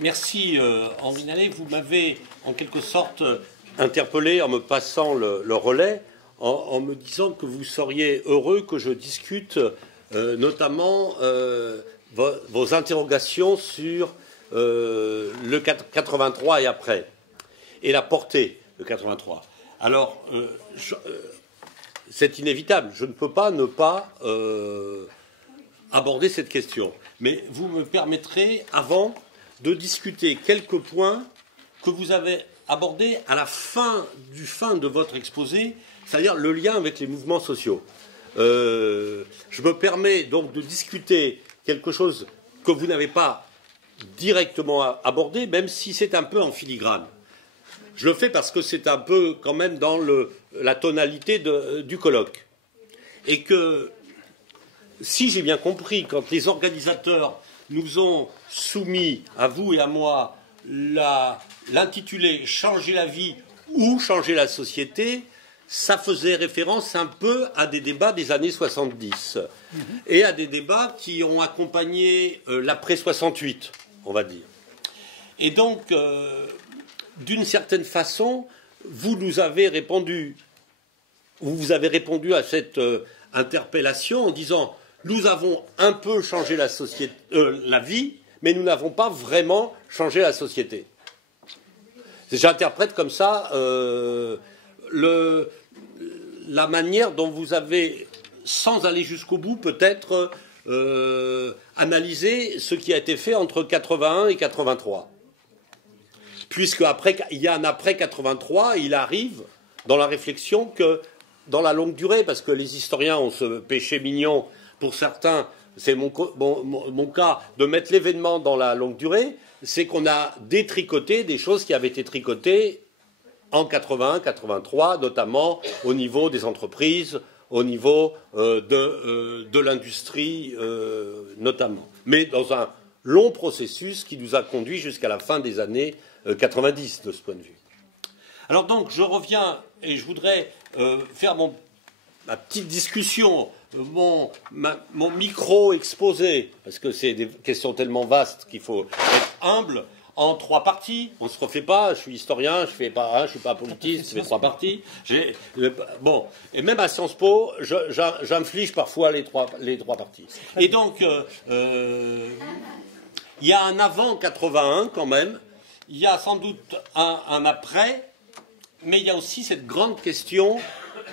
Merci Henri Nallet. Vous m'avez en quelque sorte interpellé en me passant le relais, en me disant que vous seriez heureux que je discute notamment vos interrogations sur le 83 et après, et la portée de 83. Alors, c'est inévitable. Je ne peux pas ne pas aborder cette question. Mais vous me permettrez, avant, de discuter quelques points que vous avez abordés à la fin de votre exposé, c'est-à-dire le lien avec les mouvements sociaux. Je me permets donc de discuter quelque chose que vous n'avez pas directement abordé, même si c'est un peu en filigrane. Je le fais parce que c'est un peu quand même dans la tonalité du colloque. Et que, si j'ai bien compris, quand les organisateurs nous ont soumis, à vous et à moi, l'intitulé « Changer la vie ou changer la société », ça faisait référence un peu à des débats des années 70 et à des débats qui ont accompagné l'après-68, on va dire. Et donc, d'une certaine façon, vous nous avez répondu. Vous avez répondu à cette interpellation en disant « Nous avons un peu changé la vie, mais nous n'avons pas vraiment changé la société. » J'interprète comme ça la manière dont vous avez, sans aller jusqu'au bout, peut-être analysé ce qui a été fait entre 81 et 83. Puisque après, il y a un après 83, il arrive dans la réflexion que dans la longue durée, parce que les historiens ont ce péché mignon, pour certains, c'est mon cas, de mettre l'événement dans la longue durée, c'est qu'on a détricoté des choses qui avaient été tricotées en 81, 83, notamment au niveau des entreprises, au niveau de l'industrie notamment. Mais dans un long processus qui nous a conduit jusqu'à la fin des années 90 de ce point de vue. Alors donc, je reviens et je voudrais faire ma petite discussion, mon micro-exposé, parce que c'est des questions tellement vastes qu'il faut être humble, en 3 parties. On ne se refait pas, je suis historien, je ne suis pas politiste, je fais 3 parties. Bon, et même à Sciences Po, j'inflige parfois les trois parties. Et donc, il y a un avant 81 quand même, il y a sans doute un après, mais il y a aussi cette grande question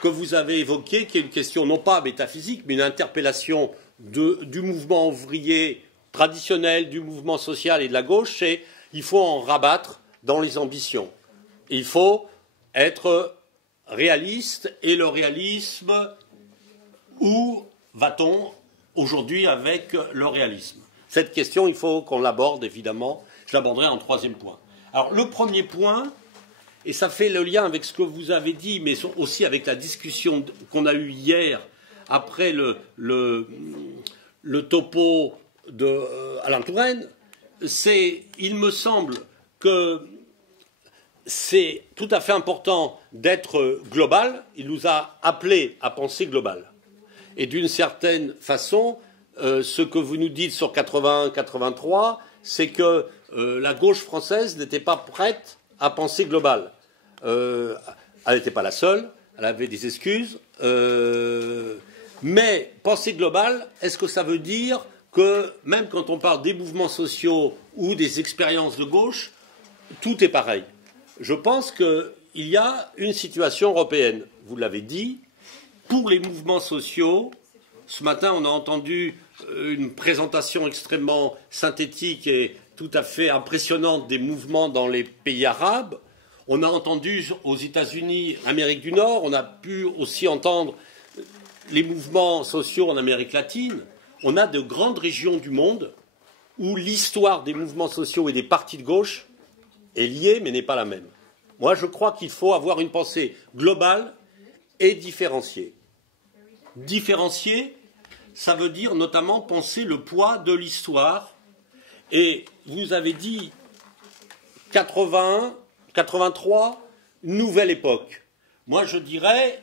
que vous avez évoquée, qui est une question non pas métaphysique, mais une interpellation du mouvement ouvrier traditionnel, du mouvement social et de la gauche, c'est il faut en rabattre dans les ambitions. Il faut être réaliste, et le réalisme, où va-t-on aujourd'hui avec le réalisme? Cette question, il faut qu'on l'aborde, évidemment. Je l'aborderai en 3e point. Alors, le premier point, et ça fait le lien avec ce que vous avez dit, mais aussi avec la discussion qu'on a eue hier, après le topo d'Alain Touraine, il me semble que c'est tout à fait important d'être global. Il nous a appelés à penser global. Et d'une certaine façon, ce que vous nous dites sur 81-83, c'est que la gauche française n'était pas prête à penser global. Elle n'était pas la seule, elle avait des excuses. Mais penser global, est-ce que ça veut dire que même quand on parle des mouvements sociaux ou des expériences de gauche, tout est pareil? Je pense qu'il y a une situation européenne, vous l'avez dit, pour les mouvements sociaux. Ce matin, on a entendu une présentation extrêmement synthétique et tout à fait impressionnante des mouvements dans les pays arabes. On a entendu aux États-Unis, Amérique du Nord, on a pu aussi entendre les mouvements sociaux en Amérique latine. On a de grandes régions du monde où l'histoire des mouvements sociaux et des partis de gauche est liée mais n'est pas la même. Moi, je crois qu'il faut avoir une pensée globale et différenciée. Différenciée, ça veut dire notamment penser le poids de l'histoire. Et vous avez dit 81, 83, nouvelle époque. Moi, je dirais,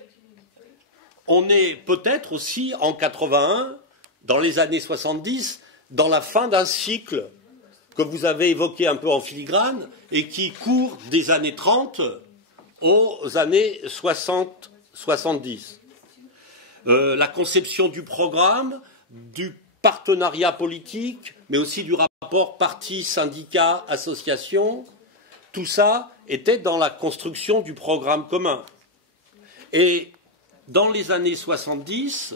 on est peut-être aussi en 81, dans les années 70, dans la fin d'un cycle que vous avez évoqué un peu en filigrane et qui court des années 30 aux années 60-70. La conception du programme, du partenariat politique, mais aussi du rapport parti, syndicat, association, tout ça était dans la construction du programme commun. Et dans les années 70,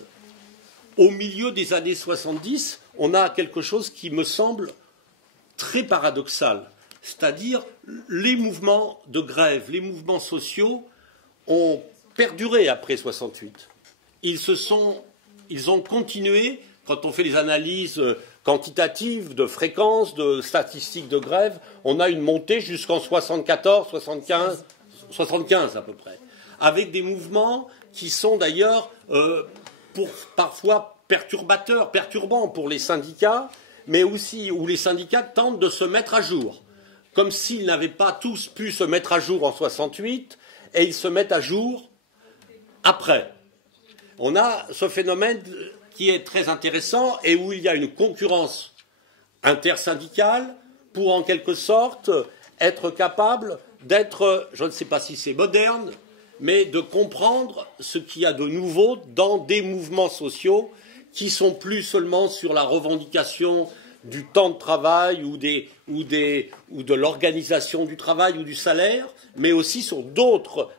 au milieu des années 70, on a quelque chose qui me semble très paradoxal, c'est-à-dire les mouvements de grève, les mouvements sociaux ont perduré après 68. Ils ont continué, quand on fait les analyses quantitatives de fréquences, de statistiques de grève, on a une montée jusqu'en 74, 75 à peu près, avec des mouvements qui sont d'ailleurs parfois perturbants pour les syndicats, mais aussi où les syndicats tentent de se mettre à jour, comme s'ils n'avaient pas tous pu se mettre à jour en 68, et ils se mettent à jour après. On a ce phénomène qui est très intéressant et où il y a une concurrence intersyndicale pour, en quelque sorte, être capable d'être, je ne sais pas si c'est moderne, mais de comprendre ce qu'il y a de nouveau dans des mouvements sociaux qui sont plus seulement sur la revendication du temps de travail ou de l'organisation du travail ou du salaire, mais aussi sur d'autres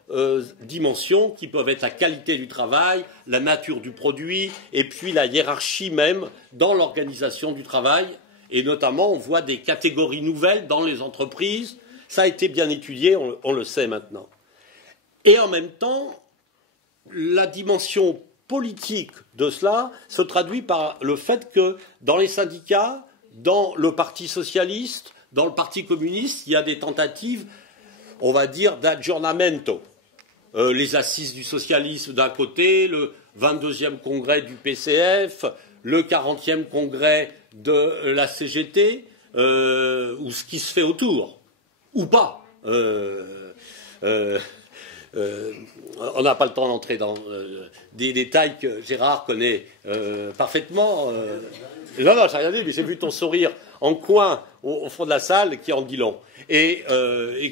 dimensions qui peuvent être la qualité du travail, la nature du produit, et puis la hiérarchie même dans l'organisation du travail. Et notamment, on voit des catégories nouvelles dans les entreprises. Ça a été bien étudié, on le sait maintenant. Et en même temps, la dimension politique de cela se traduit par le fait que dans les syndicats, dans le Parti socialiste, dans le Parti communiste, il y a des tentatives, on va dire, d'aggiornamento. Les assises du socialisme d'un côté, le 22e congrès du PCF, le 40e congrès de la CGT, ou ce qui se fait autour, ou pas. On n'a pas le temps d'entrer dans des détails que Gérard connaît parfaitement. Non, j'ai rien dit, mais j'ai vu ton sourire en coin au fond de la salle qui en dit long et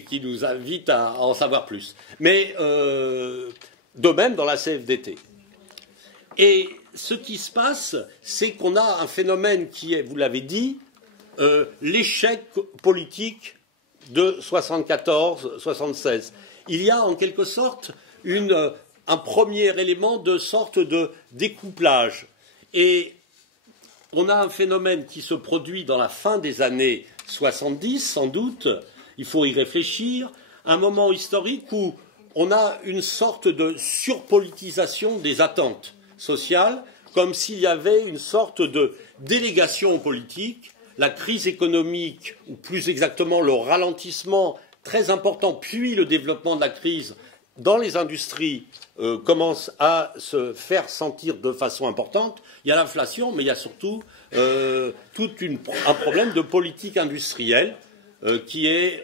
qui nous invite à en savoir plus. Mais de même dans la CFDT. Et ce qui se passe, c'est qu'on a un phénomène qui est, vous l'avez dit, l'échec politique de 74-76. Il y a en quelque sorte un premier élément de sorte de découplage. Et on a un phénomène qui se produit dans la fin des années 70, sans doute, il faut y réfléchir, un moment historique où on a une sorte de surpolitisation des attentes sociales, comme s'il y avait une sorte de délégation politique. La crise économique, ou plus exactement le ralentissement très important, puis le développement de la crise dans les industries commence à se faire sentir de façon importante. Il y a l'inflation, mais il y a surtout un problème de politique industrielle qui est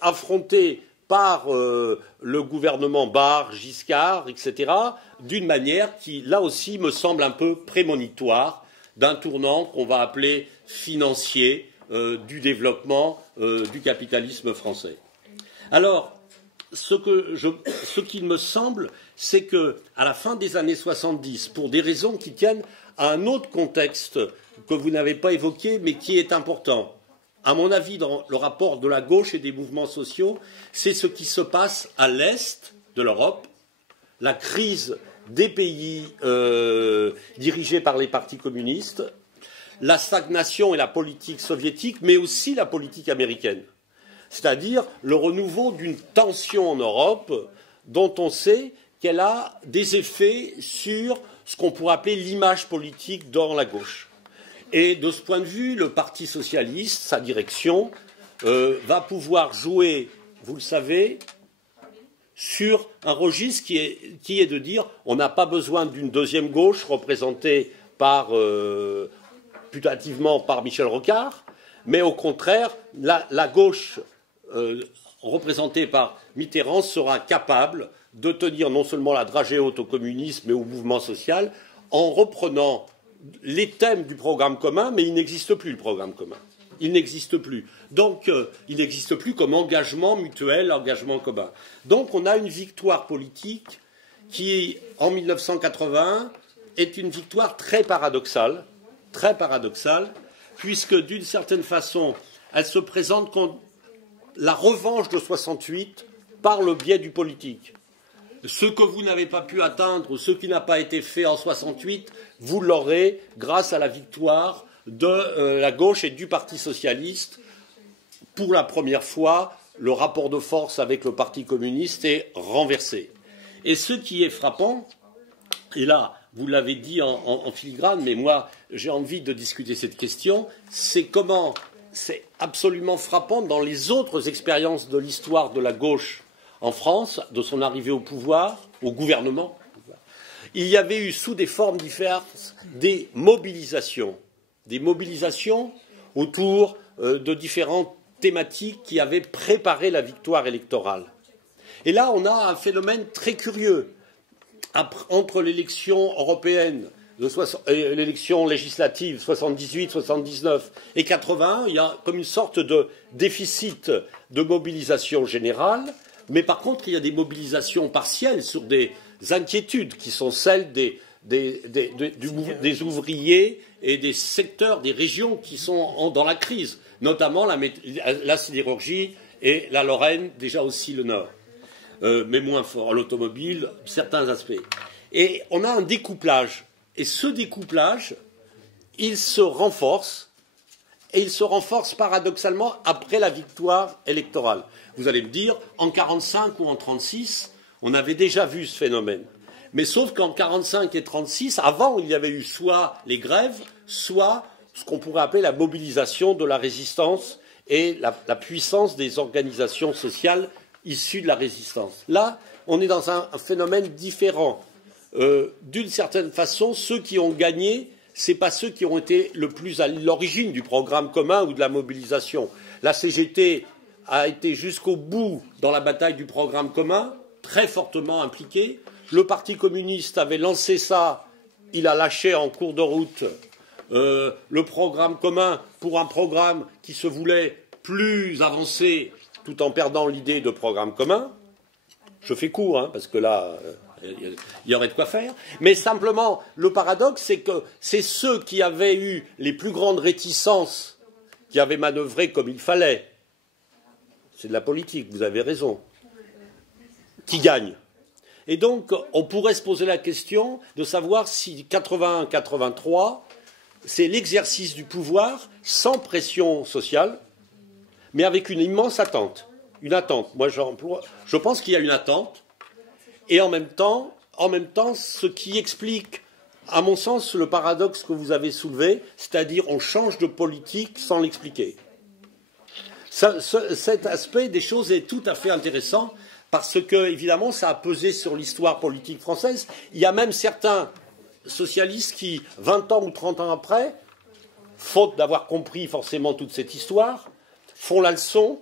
affronté par le gouvernement Barre, Giscard, etc., d'une manière qui, là aussi, me semble un peu prémonitoire d'un tournant qu'on va appeler financier du développement du capitalisme français. Alors, ce qu'il me semble, c'est que à la fin des années 70, pour des raisons qui tiennent à un autre contexte que vous n'avez pas évoqué, mais qui est important, à mon avis, dans le rapport de la gauche et des mouvements sociaux, c'est ce qui se passe à l'est de l'Europe, la crise des pays dirigés par les partis communistes, la stagnation et la politique soviétique, mais aussi la politique américaine. C'est-à-dire le renouveau d'une tension en Europe dont on sait qu'elle a des effets sur ce qu'on pourrait appeler l'image politique dans la gauche. Et de ce point de vue, le Parti socialiste, sa direction, va pouvoir jouer, vous le savez, sur un registre qui est de dire on n'a pas besoin d'une deuxième gauche représentée putativement par Michel Rocard, mais au contraire, la gauche représentée par Mitterrand sera capable de tenir non seulement la dragée haute au communisme et au mouvement social en reprenant les thèmes du programme commun, mais il n'existe plus le programme commun. Il n'existe plus. Donc, il n'existe plus comme engagement mutuel, engagement commun. Donc, on a une victoire politique qui, en 1981, est une victoire très paradoxale, puisque d'une certaine façon, elle se présente comme la revanche de 68 par le biais du politique. Ce que vous n'avez pas pu atteindre, ce qui n'a pas été fait en 68, vous l'aurez grâce à la victoire de la gauche et du Parti socialiste. Pour la première fois, le rapport de force avec le Parti communiste est renversé. Et ce qui est frappant, et là, vous l'avez dit en filigrane, mais moi, j'ai envie de discuter cette question, c'est comment c'est absolument frappant dans les autres expériences de l'histoire de la gauche en France, de son arrivée au pouvoir, au gouvernement. Il y avait eu, sous des formes différentes, des mobilisations autour de différentes thématiques qui avaient préparé la victoire électorale. Et là, on a un phénomène très curieux. Entre l'élection européenne et l'élection législative 78, 79 et 81, il y a comme une sorte de déficit de mobilisation générale, mais par contre, il y a des mobilisations partielles sur des inquiétudes qui sont celles des ouvriers et des secteurs, des régions qui sont dans la crise, notamment la sidérurgie et la Lorraine, déjà aussi le Nord. Mais moins fort, l'automobile, certains aspects. Et on a un découplage. Et ce découplage, il se renforce, et il se renforce paradoxalement après la victoire électorale. Vous allez me dire, en 1945 ou en 1936, on avait déjà vu ce phénomène. Mais sauf qu'en 1945 et 1936, avant, il y avait eu soit les grèves, soit ce qu'on pourrait appeler la mobilisation de la résistance et la puissance des organisations sociales issus de la résistance. Là, on est dans un phénomène différent. D'une certaine façon, ceux qui ont gagné, ce n'est pas ceux qui ont été le plus à l'origine du programme commun ou de la mobilisation. La CGT a été jusqu'au bout dans la bataille du programme commun, très fortement impliquée. Le Parti communiste avait lancé ça, il a lâché en cours de route le programme commun pour un programme qui se voulait plus avancé tout en perdant l'idée de programme commun. Je fais court, hein, parce que là, il y aurait de quoi faire. Mais simplement, le paradoxe, c'est que c'est ceux qui avaient eu les plus grandes réticences, qui avaient manœuvré comme il fallait, c'est de la politique, vous avez raison, qui gagnent. Et donc, on pourrait se poser la question de savoir si 81-83, c'est l'exercice du pouvoir sans pression sociale, mais avec une immense attente. Une attente. Moi, je pense qu'il y a une attente, et en même temps, ce qui explique, à mon sens, le paradoxe que vous avez soulevé, c'est-à-dire on change de politique sans l'expliquer. Cet aspect des choses est tout à fait intéressant, parce que, évidemment, ça a pesé sur l'histoire politique française. Il y a même certains socialistes qui, 20 ans ou 30 ans après, faute d'avoir compris forcément toute cette histoire, font la leçon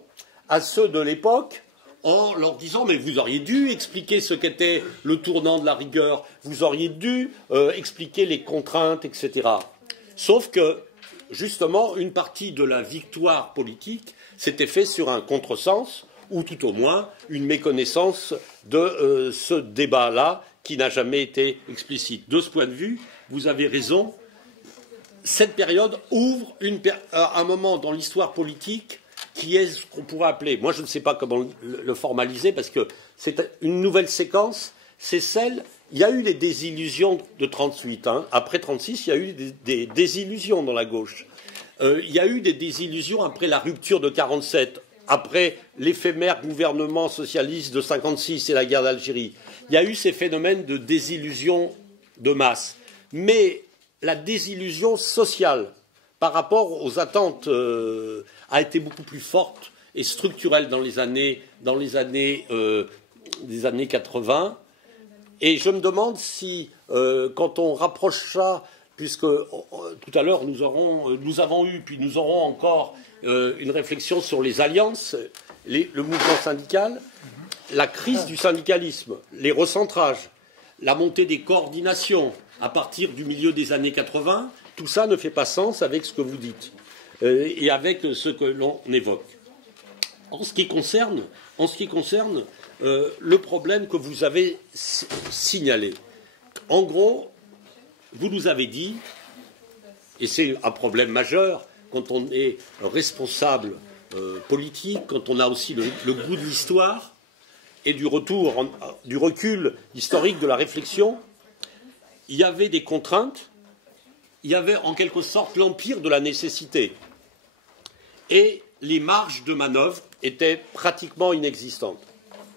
à ceux de l'époque en leur disant « mais vous auriez dû expliquer ce qu'était le tournant de la rigueur, vous auriez dû expliquer les contraintes, etc. » Sauf que, justement, une partie de la victoire politique s'était faite sur un contresens, ou tout au moins une méconnaissance de ce débat-là qui n'a jamais été explicite. De ce point de vue, vous avez raison, cette période ouvre un moment dans l'histoire politique qui est ce qu'on pourrait appeler, moi je ne sais pas comment le formaliser parce que c'est une nouvelle séquence, c'est celle, il y a eu les désillusions de 1938, hein. Après 1936, il y a eu des désillusions dans la gauche. Il y a eu des désillusions après la rupture de 1947, après l'éphémère gouvernement socialiste de 1956 et la guerre d'Algérie. Il y a eu ces phénomènes de désillusion de masse. Mais la désillusion sociale par rapport aux attentes a été beaucoup plus forte et structurelle dans les années 80. Et je me demande si, quand on rapproche ça, puisque tout à l'heure nous avons eu, puis nous aurons encore une réflexion sur les alliances, le mouvement syndical, la crise du syndicalisme, les recentrages, la montée des coordinations à partir du milieu des années 80, tout ça ne fait pas sens avec ce que vous dites et avec ce que l'on évoque. En ce qui concerne le problème que vous avez signalé, en gros, vous nous avez dit, et c'est un problème majeur quand on est responsable politique, quand on a aussi le goût de l'histoire et du recul historique de la réflexion, il y avait des contraintes, il y avait en quelque sorte l'empire de la nécessité. Et les marges de manœuvre étaient pratiquement inexistantes,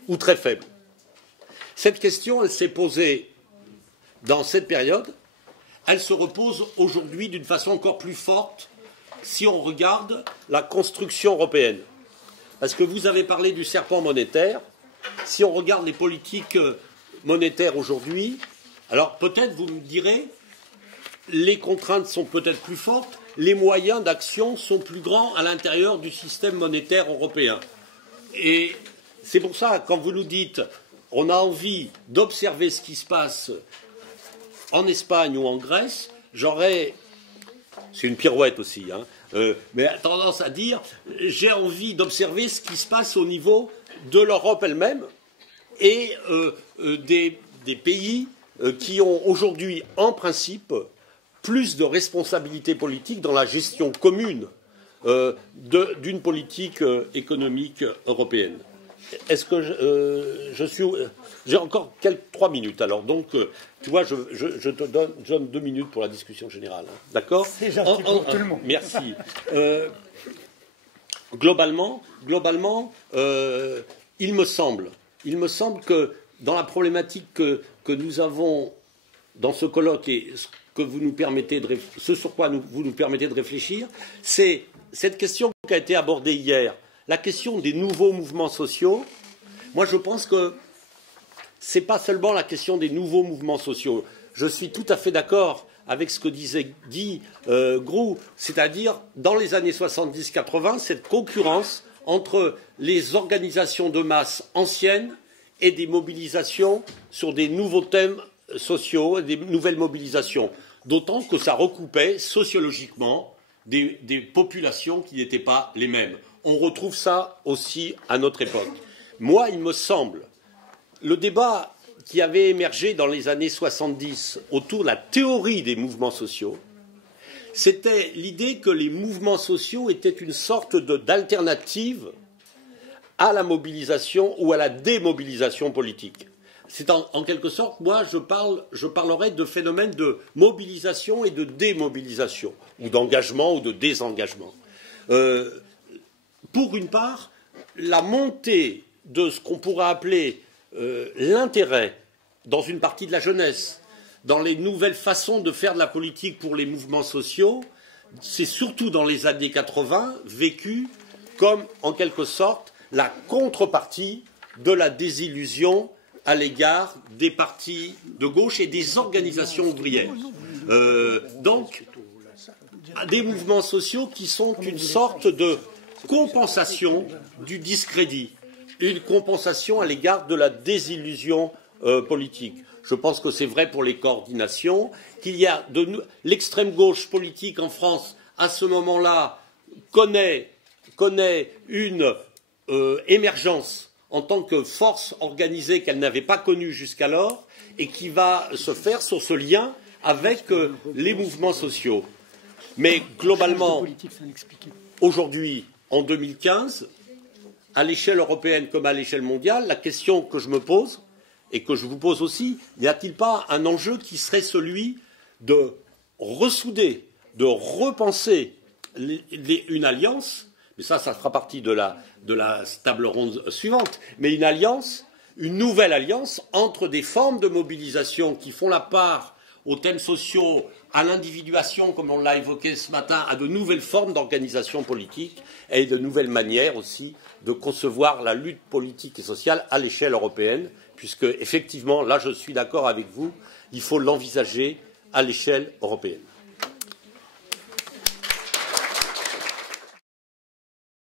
ou très faibles. Cette question, elle s'est posée dans cette période, elle se repose aujourd'hui d'une façon encore plus forte si on regarde la construction européenne. Parce que vous avez parlé du serpent monétaire, si on regarde les politiques monétaires aujourd'hui, alors peut-être vous me direz, les contraintes sont peut-être plus fortes, les moyens d'action sont plus grands à l'intérieur du système monétaire européen. Et c'est pour ça, quand vous nous dites on a envie d'observer ce qui se passe en Espagne ou en Grèce, c'est une pirouette aussi, hein, mais tendance à dire j'ai envie d'observer ce qui se passe au niveau de l'Europe elle-même et des pays qui ont aujourd'hui, en principe, plus de responsabilités politiques dans la gestion commune d'une politique économique européenne. Est-ce que j'ai encore 3 minutes, alors donc, tu vois, je te donne 2 minutes pour la discussion générale. Hein, d'accord ? C'est gentil pour tout le monde. Merci. Globalement, il me semble que dans la problématique que nous avons dans ce colloque et ce sur quoi vous nous permettez de réfléchir, c'est cette question qui a été abordée hier, la question des nouveaux mouvements sociaux. Moi, je pense que ce n'est pas seulement la question des nouveaux mouvements sociaux. Je suis tout à fait d'accord avec ce que dit Groux, c'est-à-dire dans les années 70-80, cette concurrence entre les organisations de masse anciennes et des mobilisations sur des nouveaux thèmes sociaux et des nouvelles mobilisations, d'autant que ça recoupait sociologiquement des populations qui n'étaient pas les mêmes. On retrouve ça aussi à notre époque. Moi, il me semble, le débat qui avait émergé dans les années 70 autour de la théorie des mouvements sociaux, c'était l'idée que les mouvements sociaux étaient une sorte d'alternative à la mobilisation ou à la démobilisation politique. C'est en quelque sorte, moi, je parlerais de phénomènes de mobilisation et de démobilisation, ou d'engagement ou de désengagement. Pour une part, la montée de ce qu'on pourrait appeler l'intérêt dans une partie de la jeunesse, dans les nouvelles façons de faire de la politique pour les mouvements sociaux, c'est surtout dans les années 80 vécu comme, en quelque sorte, la contrepartie de la désillusion à l'égard des partis de gauche et des organisations ouvrières. Donc, des mouvements sociaux qui sont une sorte de compensation du discrédit, une compensation à l'égard de la désillusion politique. Je pense que c'est vrai pour les coordinations, qu'il y a l'extrême gauche politique en France, à ce moment-là, connaît une émergence en tant que force organisée qu'elle n'avait pas connue jusqu'alors et qui va se faire sur ce lien avec les mouvements sociaux. Mais globalement, aujourd'hui, en 2015, à l'échelle européenne comme à l'échelle mondiale, la question que je me pose et que je vous pose aussi, n'y a-t-il pas un enjeu qui serait celui de ressouder, de repenser une alliance, mais ça fera partie de la table ronde suivante, mais une nouvelle alliance entre des formes de mobilisation qui font la part aux thèmes sociaux, à l'individuation, comme on l'a évoqué ce matin, à de nouvelles formes d'organisation politique et de nouvelles manières aussi de concevoir la lutte politique et sociale à l'échelle européenne, puisque, effectivement, là je suis d'accord avec vous, il faut l'envisager à l'échelle européenne.